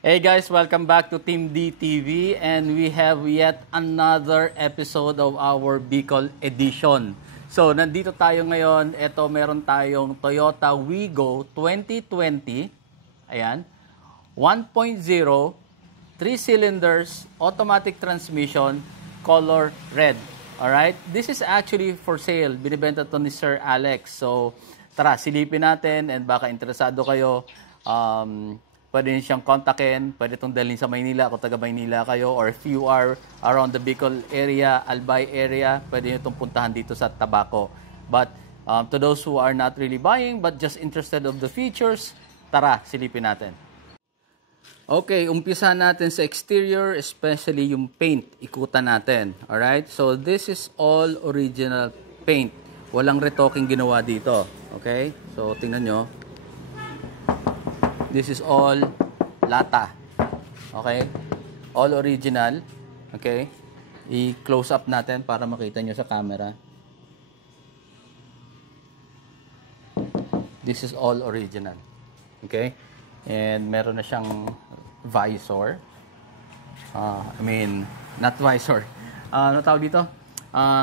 Hey guys, welcome back to Team D TV, and we have yet another episode of our Bicol edition. So, nandito tayo ngayon. Ito, meron tayong Toyota Wigo 2020. Ayan. 1.0, 3 cylinders, automatic transmission, color red. Alright? This is actually for sale. Binibenta to ni Sir Alex. So, tara, silipin natin and baka interesado kayo. Pwede nyo siyang kontakin, pwede itong dalhin sa Maynila kung taga Maynila kayo, or if you are around the Bicol area, Albay area, pwede nyo itong puntahan dito sa Tabaco. But to those who are not really buying but just interested of the features, tara, silipin natin. Okay, umpisa natin sa exterior, especially yung paint, ikutan natin. Alright, so this is all original paint. Walang retoking ginawa dito. Okay, so tingnan nyo. This is all lata. Okay? All original. Okay? I-close up natin para makita nyo sa camera. This is all original. Okay? And meron na siyang visor. Not visor. Ano tawag dito?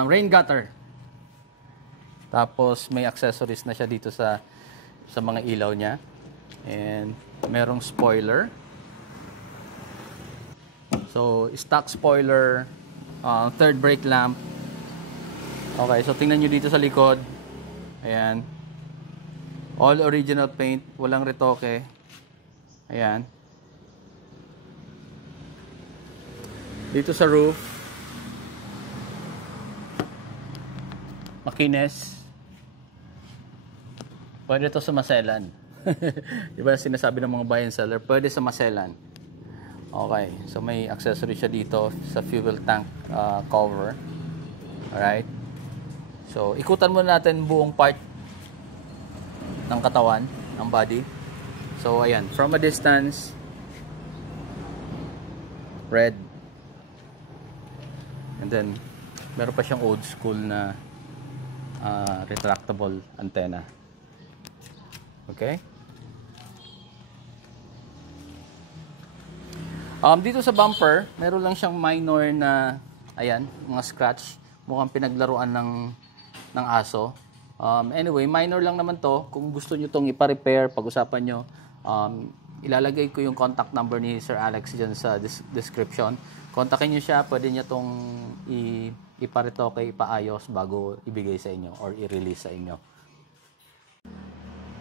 Rain gutter. Tapos may accessories na siya dito sa mga ilaw niya. And merong spoiler. So, stock spoiler, third brake lamp. Okay, so tingnan nyo dito sa likod. Ayan. All original paint, walang retoke. Ayan. Dito sa roof, makinis. Pwede ito sa maselan. Diba sinasabi ng mga buy and seller, pwede sa maselan. Okay, so may accessory siya dito sa fuel tank cover. Alright. So, ikutan muna natin buong part ng katawan, ng body. So, ayan, from a distance, red. And then, meron pa siyang old school na retractable antenna. Okay? Dito sa bumper, meron lang siyang minor na, ayan, mga scratch. Mukhang pinaglaruan ng aso. Anyway, minor lang naman to. Kung gusto nyo itong ipa-repair, pag-usapan nyo, ilalagay ko yung contact number ni Sir Alex dyan sa description. Kontakin nyo siya, pwede nyo itong ipa-retoke, ipaayos bago ibigay sa inyo or i-release sa inyo.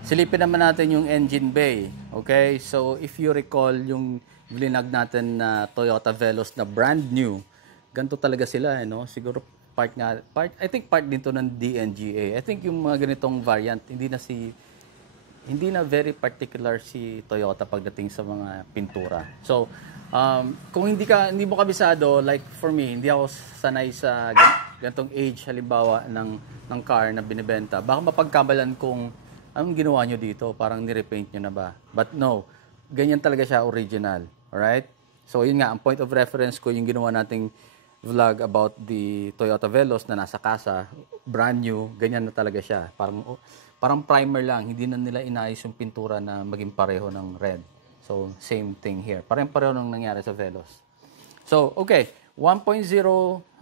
Silipin naman natin yung engine bay. Okay? So, if you recall yung linag natin na Toyota Veloz na brand new, ganito talaga sila, no? Siguro I think part din to ng DNGA. I think yung mga ganitong variant, hindi na very particular si Toyota pagdating sa mga pintura. So, kung hindi mo kabisado, like for me, hindi ako sanay sa ganitong age, halimbawa ng car na binibenta, baka mapagkamalan kung anong ginawa nyo dito, parang nirepaint nyo na ba? But no, ganyan talaga siya original. Alright? So, yun nga, ang point of reference ko, yung ginawa nating vlog about the Toyota Veloz na nasa kasa, brand new, ganyan na talaga siya. Parang primer lang, hindi na nila inayos yung pintura na maging pareho ng red. So, same thing here. Pareho nang nangyari sa Veloz. So, okay, 1.0,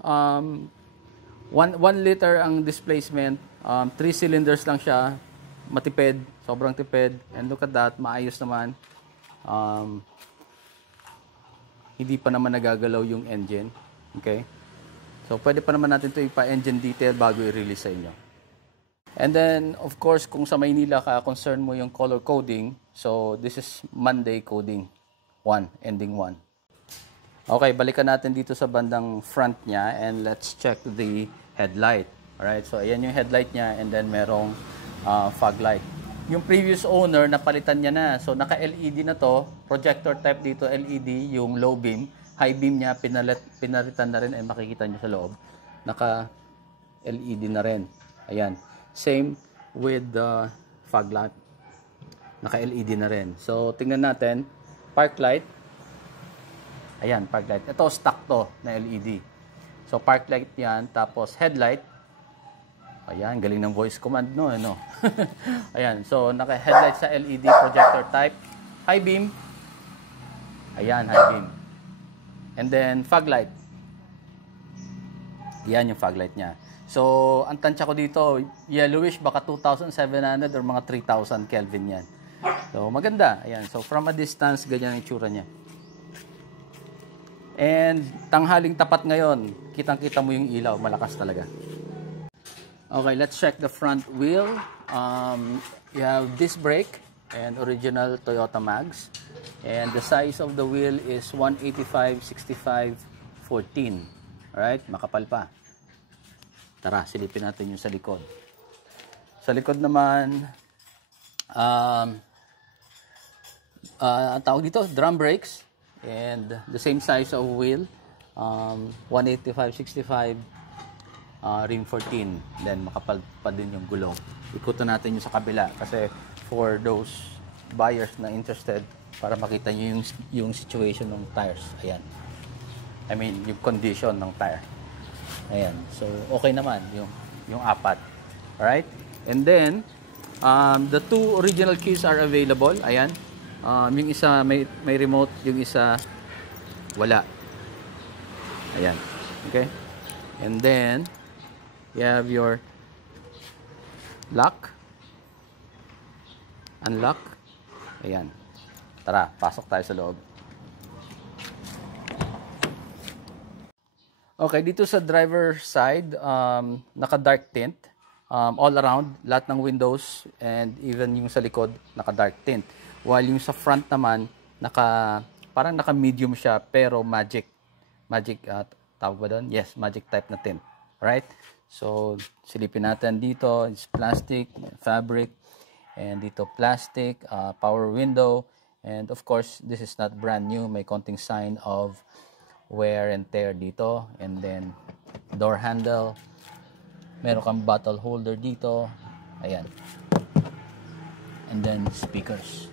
1 liter ang displacement, 3 cylinders lang siya, matipid, sobrang tipid, and look at that, maayos naman. Hindi pa naman nagagalaw yung engine. Okay? So, pwede pa naman natin ito ipa-engine detail bago i-release sa inyo. And then, of course, kung sa Maynila ka, concern mo yung color coding. So, this is Monday coding 1, ending 1. Okay, balikan natin dito sa bandang front niya and let's check the headlight. Alright, so ayan yung headlight niya and then merong fog light. Yung previous owner, napalitan niya na. So, naka-LED na to. Projector type dito, LED, yung low beam. High beam niya, pinalitan na rin. Ay, makikita niyo sa loob. Naka-LED na rin. Ayan. Same with the fog light. Naka-LED na rin. So, tingnan natin. Park light. Ayan, park light. Ito, stock to na LED. So, park light yan. Tapos, headlight. Ayan, galing ng voice command, no? Ano? Ayan, so naka-headlight sa LED projector type. High beam. Ayan, high beam. And then, fog light. Yan yung fog light niya. So, ang tansya ko dito, yellowish, baka 2,700 or mga 3,000 Kelvin yan. So, maganda. Ayan. So, from a distance, ganyan ang itsura niya. And, tanghaling tapat ngayon, kitang-kita mo yung ilaw. Malakas talaga. Okay, let's check the front wheel. You have disc brake and original Toyota Mags. And the size of the wheel is 185/65/14. Alright, makapal pa. Tara, silipin natin yung sa likod. Sa likod naman, tawag dito, drum brakes. And the same size of wheel, 185/65, rim 14. Then makapal pa din yung gulong. Ikutan natin yung sa kabila kasi for those buyers na interested, para makita nyo yung situation ng tires. Ayan. I mean, yung condition ng tire. Ayan. So, okay naman yung apat. Alright? And then, the two original keys are available. Ayan. Yung isa may remote, yung isa wala. Ayan. Okay? And then, you have your lock, unlock. Ayan. Tara, pasok tayo sa loob. Okay, dito sa driver side, naka-dark tint. All around, lahat ng windows and even yung sa likod, naka-dark tint. While yung sa front naman, parang naka-medium siya pero magic. Magic, tawag ba doon? Yes, magic type na tint. Alright? So, silipin natin dito. It's plastic, fabric. And dito plastic, power window. And of course, this is not brand new. May konting sign of wear and tear dito. And then, door handle. Meron kang bottle holder dito. Ayan. And then, speakers.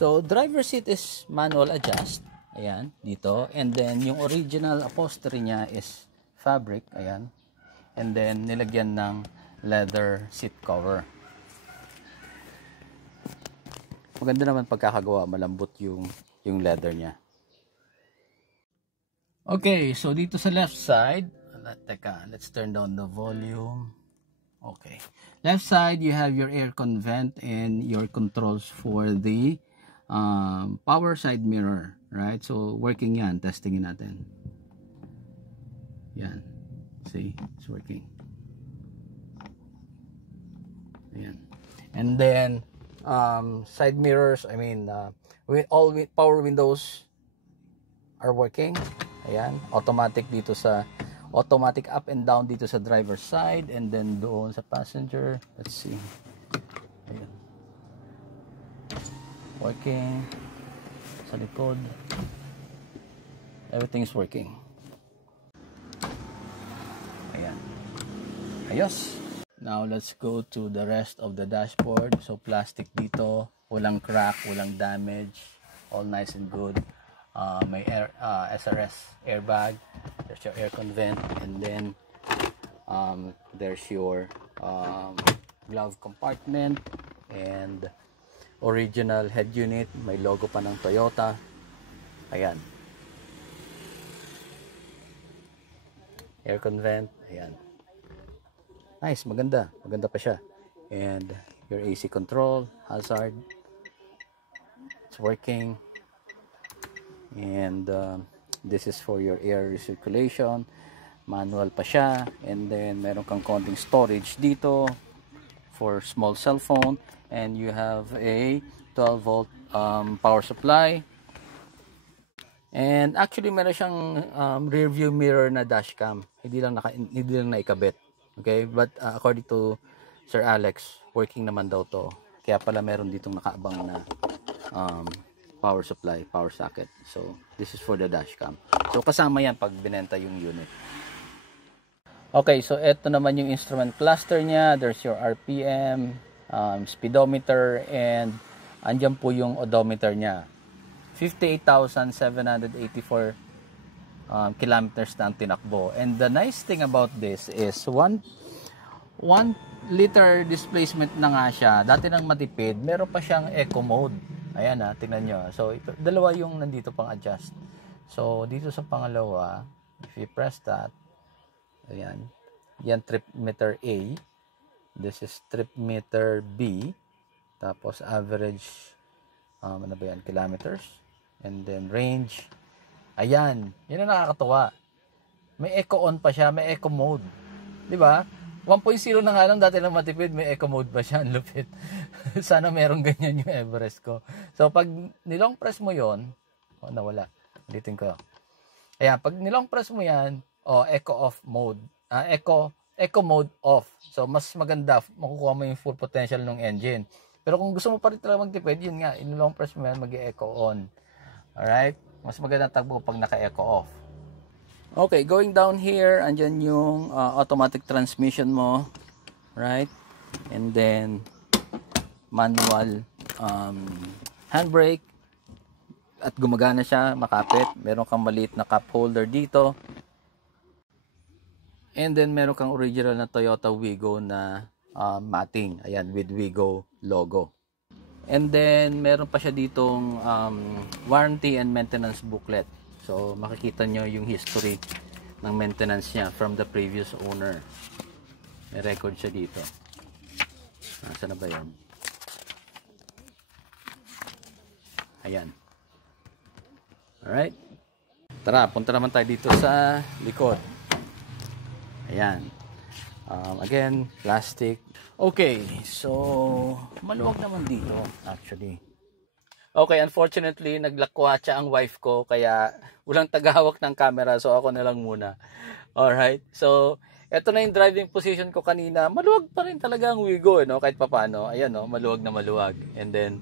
So, driver seat is manual adjust. Ayan, dito. And then, yung original upholstery niya is fabric. Ayan. And then, nilagyan ng leather seat cover. Maganda naman pagkakagawa. Malambot yung leather niya. Okay, so dito sa left side, teka, let's turn down the volume. Okay. Left side, you have your aircon vent and your controls for the power side mirror, right? So working yan, testingin natin. Yan. See, it's working. Ayan. And then side mirrors, I mean all power windows are working. Ayan, automatic dito sa automatic up and down dito sa driver's side, and then doon sa passenger. Let's see. Ayan. Working sa likod. Everything is working. Ayan. Ayos. Now let's go to the rest of the dashboard. So plastic dito, walang crack, walang damage, all nice and good. May SRS airbag. There's your aircon vent, and then there's your glove compartment and original head unit, may logo pa ng Toyota. Ayan. Aircon vent, ayan. Nice, maganda. Maganda pa siya. And your AC control, hazard. It's working. And this is for your air recirculation. Manual pa siya. And then meron kang konting storage dito for small cell phone. And you have a 12 volt power supply. And actually meron siyang rear view mirror na dashcam. Hindi lang naikabit. Okay, but according to Sir Alex, working naman daw to. Kaya pala meron ditong nakaabang na power supply, power socket. So this is for the dashcam. So kasama yan pag binenta yung unit. Okay, so ito naman yung instrument cluster niya. There's your RPM, speedometer, and andyan po yung odometer niya. 58,784 kilometers na ang tinakbo. And the nice thing about this is 1 liter displacement na nga siya. Dati nang matipid, meron pa siyang eco mode. Ayan tingnan nyo. So ito, dalawa yung nandito pang adjust. So dito sa pangalawa, if you press that, ayan, yan trip meter A, this is trip meter B, tapos average, ano ba yan, kilometers, and then range. Ayan, yun ang nakakatuwa. May eco on pa siya, may eco mode. Di ba? 1.0 na nga lang, dati lang matipid, may eco mode pa siya, ang lupit. Sana merong ganyan yung Everest ko. So pag nilong press mo yon, nawala. Ulitin ko. Ayan, pag nilong press mo yan, eco off mode. Eco mode off. So mas maganda, makukuha mo yung full potential ng engine. Pero kung gusto mo pa rin talaga magtipid, yun nga, inilong press mo yan, mag-eco on. Alright? Mas maganda tagbo pag naka-eco off. Okay, going down here, andyan yung automatic transmission mo. Right? And then, manual handbrake. At gumagana siya, makapit. Meron kang maliit na cup holder dito. And then, meron kang original na Toyota Wigo na matting. Ayan, with Wigo logo. And then, meron pa siya ditong warranty and maintenance booklet. So, makikita nyo yung history ng maintenance niya from the previous owner. May record siya dito. Nasaan na ba yun? Ayan. Alright. Tara, punta naman tayo dito sa likod. Ayan. Again, plastic. Okay, so maluwag naman dito actually. Okay, unfortunately, naglakwatsa ang wife ko kaya walang tagahawak ng camera, so ako na lang muna. Alright, so eto na yung driving position ko kanina. Maluwag pa rin talaga ang Wigo, no? Kahit papano. Ayan, no? Maluwag na maluwag. And then,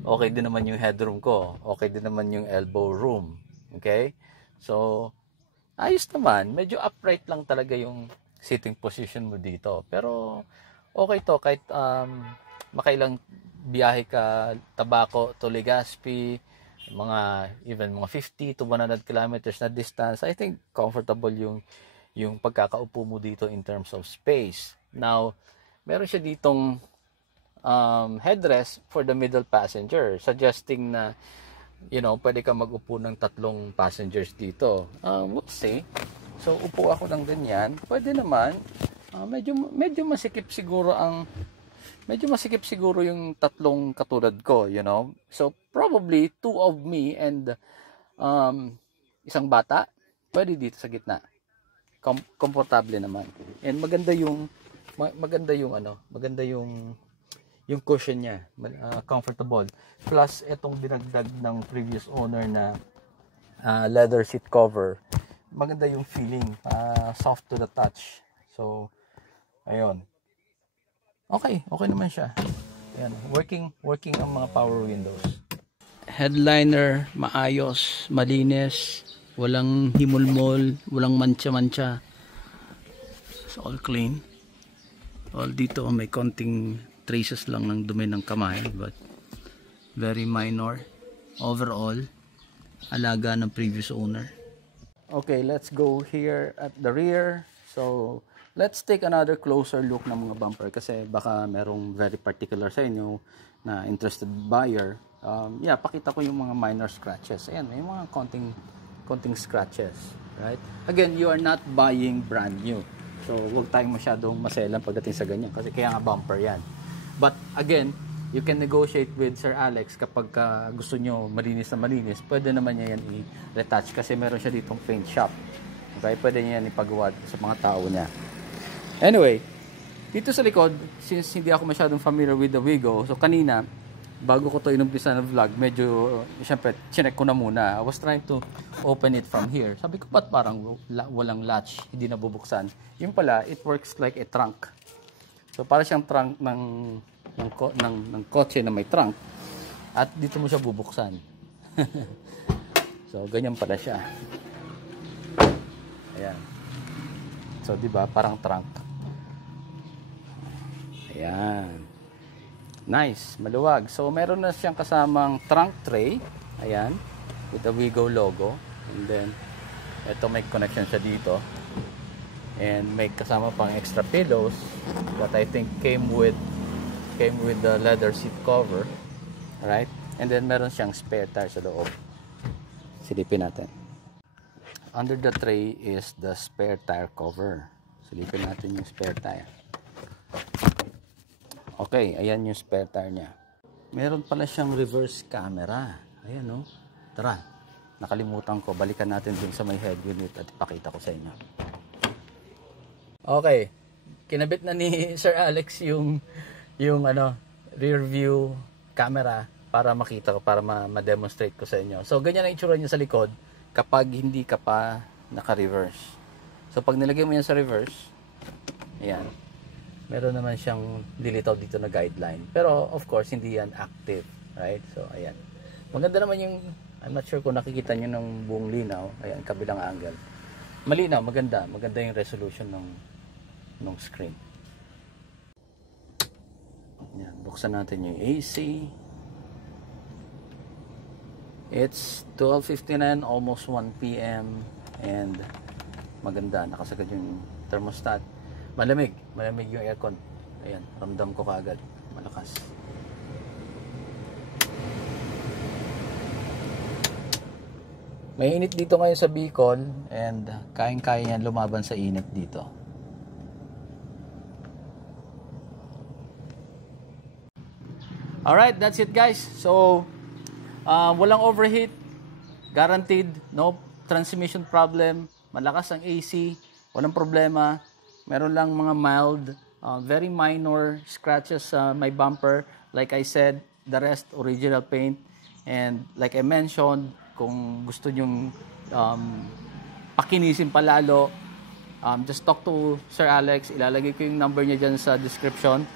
okay din naman yung headroom ko. Okay din naman yung elbow room. Okay? So, ayos naman. Medyo upright lang talaga yung sitting position mo dito. Pero, okay to. Kahit makailang biyahe ka, Tabaco to Legazpi, even mga 50 to 100 kilometers na distance, I think comfortable yung pagkakaupo mo dito in terms of space. Now, meron siya ditong headrest for the middle passenger, suggesting na pwede ka mag-upo ng 3 passengers dito. We'll see. So upo ako ng ganyan, pwede naman. Medyo masikip siguro yung 3 katulad ko, So probably 2 of me and isang bata pwede dito sa gitna. Komportable naman. And maganda yung cushion niya, comfortable. Plus etong dinagdag ng previous owner na leather seat cover. Maganda yung feeling, soft to the touch. So ayun. Okay naman siya. Ayan, working ang mga power windows. Headliner maayos, malinis, walang himulmol, walang mancha-mancha. It's all clean. All dito may konting traces lang ng dumi ng kamay, but very minor. Overall, alaga ng previous owner. Okay, let's go here at the rear. So, let's take another closer look ng mga bumper kasi baka merong very particular sa inyo na interested buyer. Pakita ko yung mga minor scratches. Ayan, may mga konting scratches, right? Again, you are not buying brand new. So, huwag tayong masyadong maselan pagdating sa ganyan kasi kaya nga bumper yan. But again, you can negotiate with Sir Alex kapag gusto nyo malinis na malinis. Pwede naman niya yan i-retouch kasi meron siya ditong paint shop. Okay? Pwede niya yan ipagawa sa mga tao niya. Anyway, dito sa likod, since hindi ako masyadong familiar with the Wigo, so kanina, bago ko to inumpisa na vlog, medyo, syempre, chinek ko na muna. I was trying to open it from here. Sabi ko, ba't parang walang latch, hindi na bubuksan? Yung pala, it works like a trunk. So, para siyang trunk ng kotse na may trunk. At dito mo siya bubuksan. So, ganyan pala siya. Ayan. So, di ba parang trunk. Ayan. Nice, maluwag. So, meron na siyang kasamang trunk tray. Ayan, with the Wigo logo. And then, Ito may connection siya dito. And may kasama pang extra pillows that I think came with the leather seat cover. Right? And then meron siyang spare tire sa loob. Silipin natin. Under the tray is the spare tire cover. Silipin natin yung spare tire. Okay, ayan yung spare tire niya. Meron pala siyang reverse camera. Ayan, no? Tara, nakalimutan ko. Balikan natin dun sa may head unit at ipakita ko sa inyo. Okay, kinabit na ni Sir Alex yung rear view camera para makita ko, para ma-demonstrate ko sa inyo. So, ganyan ang itsura niya sa likod kapag hindi ka pa naka-reverse. So, pag nilagay mo yan sa reverse, ayan, meron naman siyang dilitaw dito na guideline. Pero, of course, hindi yan active, right? So, ayan. Maganda naman yung, I'm not sure kung nakikita nyo ng buong linaw. Ayan, kabilang angle. Malinaw, maganda. Maganda yung resolution ng screen. Ayan, buksan natin yung AC. It's 12:59, almost 1 p.m. And maganda, nakasagad yung thermostat. Malamig yung aircon. Ayan, ramdam ko kaagad. Malakas. May init dito ngayon sa Bicol and kayang-kaya yan lumaban sa init dito. Alright, that's it guys. So, walang overheat. Guaranteed. No transmission problem. Malakas ang AC. Walang problema. Meron lang mga mild, very minor scratches sa my bumper. Like I said, the rest original paint. And like I mentioned, kung gusto nyong pakinisin palalo, just talk to Sir Alex. Ilalagay ko yung number niya dyan sa description.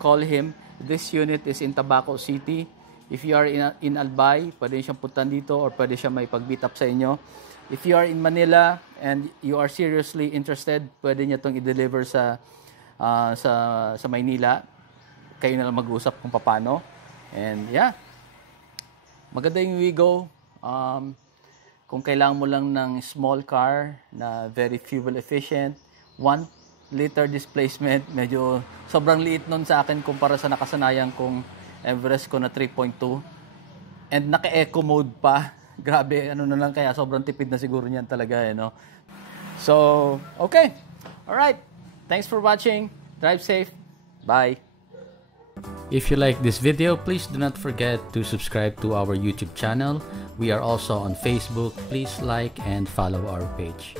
Call him. This unit is in Tabaco City. If you are in Albay, pwede siyang puntan dito or pwede siya may pag-beat up sa inyo. If you are in Manila and you are seriously interested, pwede niya itong i-deliver sa Maynila. Kayo na lang mag-usap kung paano. And yeah, maganda yung Wigo. Kung kailangan mo lang ng small car na very fuel efficient, 1 liter displacement, medyo sobrang liit nun sa akin kumpara sa nakasanayan kong Everest ko na 3.2. And naka-eco mode pa. Grabe, ano na lang kaya, sobrang tipid na siguro niyan talaga, no? So, okay. Alright. Thanks for watching. Drive safe. Bye. If you like this video, please do not forget to subscribe to our YouTube channel. We are also on Facebook. Please like and follow our page.